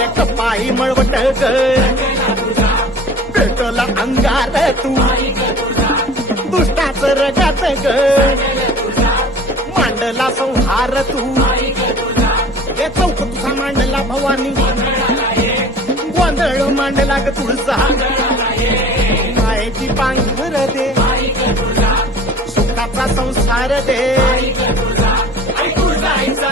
एक पायी मळवट ग पेटला अंगार तू दुष्टाच रगात ग मांडला संहार तू हे चौक तुझा मांडला भवानी गोंधळ मांडला ग तुळजा मायेची पांघर दे सुखाचा संसार दे तुळजाईचा